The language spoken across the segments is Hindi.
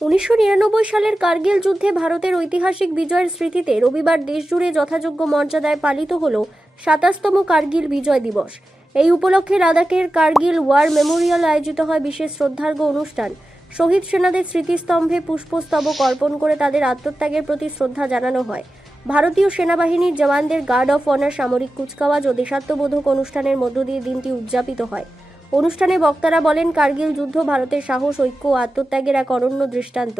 1999 সালের কার্গিল যুদ্ধে ভারতের ঐতিহাসিক বিজয়ের স্মৃতিতে রবিবার দেশজুড়ে যথাযোগ্য মর্যাদায় পালিত হল 27তম কার্গিল বিজয় দিবস। এই উপলক্ষে লাদাখের কার্গিল ওয়ার মেমোরিয়াল আয়োজিত হয় বিশেষ শ্রদ্ধার্ঘ্য অনুষ্ঠান। শহীদ সেনাদের স্মৃতিস্তম্ভে পুষ্পস্তবক অর্পণ করে তাদের আত্মত্যাগের প্রতি শ্রদ্ধা জানানো হয়। ভারতীয় সেনাবাহিনীর জওয়ানদের গার্ড অফ অনার, সামরিক কুচকাওয়াজ ও দেশাত্মবোধক অনুষ্ঠানের মধ্য দিয়ে দিনটি উদযাপিত হয়। অনুষ্ঠানে বক্তারা বলেন, কার্গিল যুদ্ধ ভারতের সাহস, ঐক্য ও আত্মত্যাগের এক অনন্য দৃষ্টান্ত।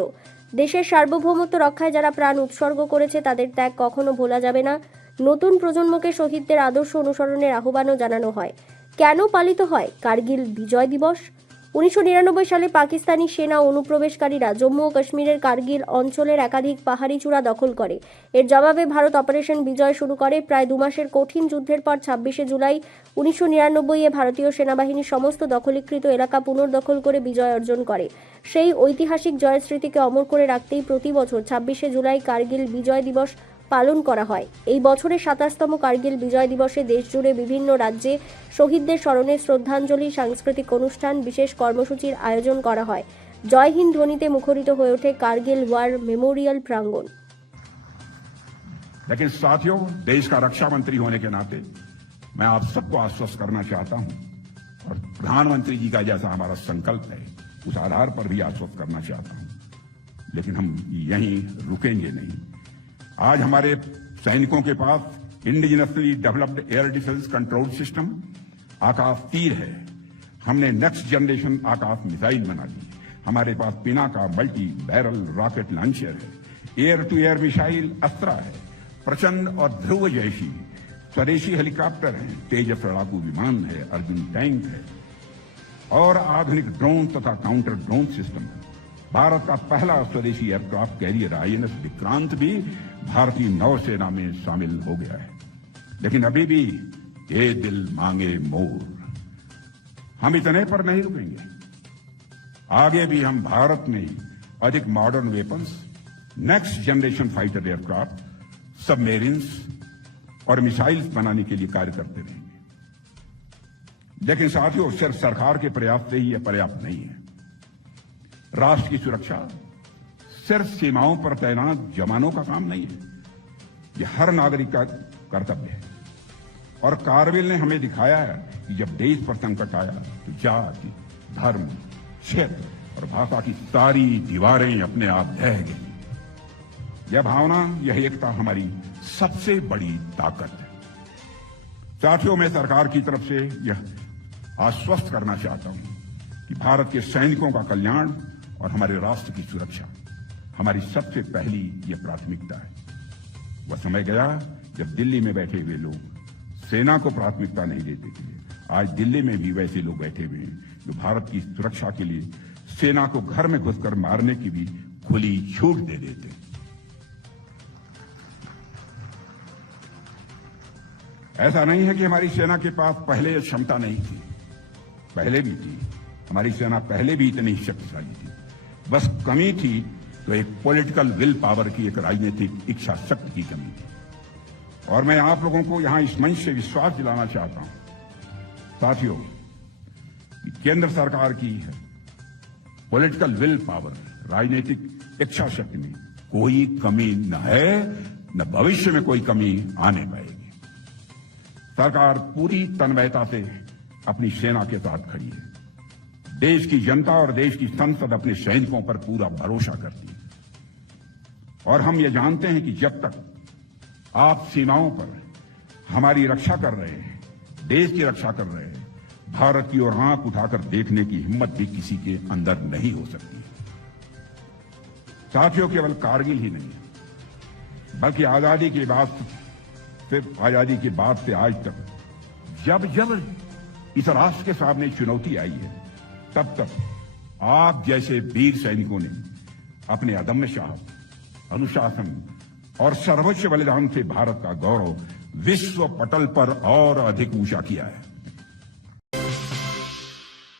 দেশের সার্বভৌমত্ব রক্ষায় যারা প্রাণ উৎসর্গ করেছে তাদের ত্যাগ কখনো ভোলা যাবে না। নতুন প্রজন্মকে শহীদদের আদর্শ অনুসরণের আহ্বানও জানানো হয়। কেন পালিত হয় কার্গিল বিজয় দিবস? 1999 সালে পাকিস্তানি সেনা অনুপ্রবেশকারীরা জম্মু ও কাশ্মীরের কার্গিল অঞ্চলের একাধিক পাহাড়ি চূড়া দখল করে। এর জবাবে ভারত অপারেশন বিজয় শুরু করে। প্রায় 2 মাসের কঠিন যুদ্ধের পর 26শে জুলাই 1999-এ ভারতীয় সেনাবাহিনী সমস্ত দখলীকৃত এলাকা পুনর্দখল করে বিজয় অর্জন করে। সেই ঐতিহাসিক জয়ের স্মৃতিকে অমর করে রাখতেই প্রতি বছর 26শে জুলাই কার্গিল বিজয় দিবস পালন করা হয়। এই বছরের 27তম কার্গিল বিজয় দিবসে দেশজুড়ে বিভিন্ন রাজ্যে শহীদদের স্মরণে শ্রদ্ধাঞ্জলি, সাংস্কৃতিক অনুষ্ঠান, বিশেষ কর্মসূচির আয়োজন করা হয়। জয় হিন্দ ধ্বনিতে মুখরিত হয়ে ওঠে কার্গিল ওয়ার মেমোরিয়াল প্রাঙ্গণ। लेकिन साथियों, देश का रक्षा मंत्री होने के नाते मैं आप सबको आश्वस्त करना चाहता हूं और प्रधानमंत्री जी का जैसा हमारा संकल्प है उस आधार पर भी आश्वस्त करना चाहता हूं। लेकिन हम यहीं रुकेंगे नहीं। आज हमारे सैनिकों के पास indigenously developed air defence control system Akashteer है। हमने नेक्स्ट जनरेशन आकाश मिसाइल बना ली। हमारे पास Pinaka multi barrel rocket launcher है। Air to air missile Astra है। प्रचंड और ध्रुव जैसी स्वदेशी हेलीकॉप्टर है। तेजस लड़ाकू विमान है। अर्जुन टैंक है और आधुनिक ड्रोन तथा काउंटर ड्रोन सिस्टम है। भारत का पहला स्वदेशी एयरक्राफ्ट कैरियर INS विक्रांत भी भारतीय नौसेना में शामिल हो गया है। लेकिन अभी भी ये दिल मांगे मोर। हम इतने पर नहीं रुकेंगे। आगे भी हम भारत में अधिक modern weapons, next generation fighter aircraft, submarines और मिसाइल्स बनाने के लिए कार्य करते रहेंगे। लेकिन साथियों, सिर्फ सरकार के प्रयास से ही यह पर्याप्त नहीं है। राष्ट्र की सुरक्षा सिर्फ सीमाओं पर तैनात जवानों का काम नहीं है, यह हर नागरिक का कर्तव्य है। और कारगिल ने हमें दिखाया है कि जब देश पर संकट आया तो जाति, धर्म, क्षेत्र और भाषा की सारी दीवारें अपने आप ढह गई। यह भावना, यह एकता हमारी सबसे बड़ी ताकत है। साथियों, मैं सरकार की तरफ से यह आश्वस्त करना चाहता हूं कि भारत के सैनिकों का कल्याण और हमारे राष्ट्र की सुरक्षा हमारी सबसे पहली यह प्राथमिकता है। वह समय गया जब दिल्ली में बैठे हुए लोग सेना को प्राथमिकता नहीं देते थे। आज दिल्ली में भी वैसे लोग बैठे हुए हैं जो भारत की सुरक्षा के लिए सेना को घर में घुसकर मारने की भी खुली छूट दे देते। ऐसा नहीं है कि हमारी सेना के पास पहले यह क्षमता नहीं थी, पहले भी थी। हमारी सेना पहले भी इतनी शक्तिशाली थी। बस कमी थी तो एक पॉलिटिकल विल पावर की, एक राजनीतिक इच्छा शक्ति की कमी थी। और मैं आप लोगों को यहां इस मंच से विश्वास दिलाना चाहता हूं साथियों, केंद्र सरकार की है पॉलिटिकल विल पावर, राजनीतिक इच्छा शक्ति में कोई कमी न है, न भविष्य में कोई कमी आने पाएगी। सरकार पूरी तन्मयता से अपनी सेना के साथ खड़ी है। देश की जनता और देश की संसद अपने सैनिकों पर पूरा भरोसा करती है। और हम ये जानते हैं कि जब तक आप सीमाओं पर हमारी रक्षा कर रहे हैं, देश की रक्षा कर रहे हैं, भारत की ओर आंख उठाकर देखने की हिम्मत भी किसी के अंदर नहीं हो सकती। साथियों, केवल कारगिल ही नहीं बल्कि आजादी के बाद से आज तक जब जब इस राष्ट्र के सामने चुनौती आई है, तब तक आप जैसे वीर सैनिकों ने अपने अदम्य साहस, अनुशासन और सर्वोच्च बलिदान से भारत का गौरव विश्व पटल पर और अधिक ऊंचा किया है।